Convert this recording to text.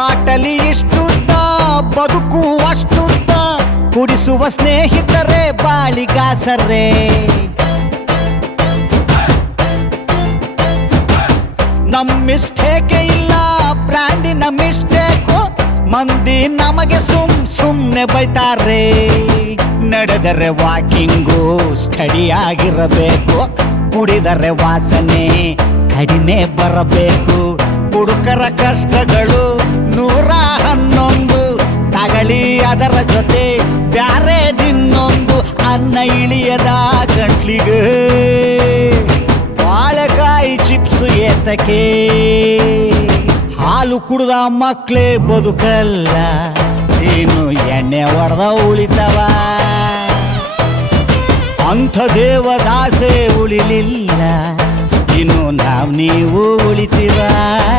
ಬಾಟಲಿ ಇಷ್ಟುದ್ದ ಬದುಕು ಅಷ್ಟುದ್ದ ಕುಡಿಸುವ ಸ್ನೇಹಿತರೆ ಬಾಳಿಗಾಸರೇ ನಮ್ ಮಿಸ್ಟೇಕೆ ಇಲ್ಲ ಬ್ರ್ಯಾಂಡಿನ ಮಿಸ್ಟೇಕು ಮಂದಿ ನಮಗೆ ಸುಮ್ನೆ ಬೈತಾರೆ ನಡೆದರೆ ವಾಕಿಂಗು ಸ್ಟಡಿ ಆಗಿರಬೇಕು ಕುಡಿದರೆ ವಾಸನೆ ಕಡಿಮೆ ಬರಬೇಕು ಹುಡುಕರ ಕಷ್ಟಗಳು 111 ತಗಳಿ ಅದರ ಜೊತೆ ಬ್ಯಾರೆ ದಿನ್ನೊಂದು ಅನ್ನ ಇಳಿಯದ ಗಂಟ್ಲಿಗೆ ಬಾಳೆಕಾಯಿ ಚಿಪ್ಸ್ ಏತಕ್ಕೆ ಹಾಲು ಕುಡ್ದ ಮಕ್ಕಳೇ ಬದುಕಲ್ಲ ಇನ್ನು ಎಣ್ಣೆ ಹೊಡೆದ ಉಳಿತವ ಅಂಥ ದೇವದಾಸೆ ಉಳಿಲಿಲ್ಲ ಇನ್ನು ನೀವು ಉಳಿತೀವ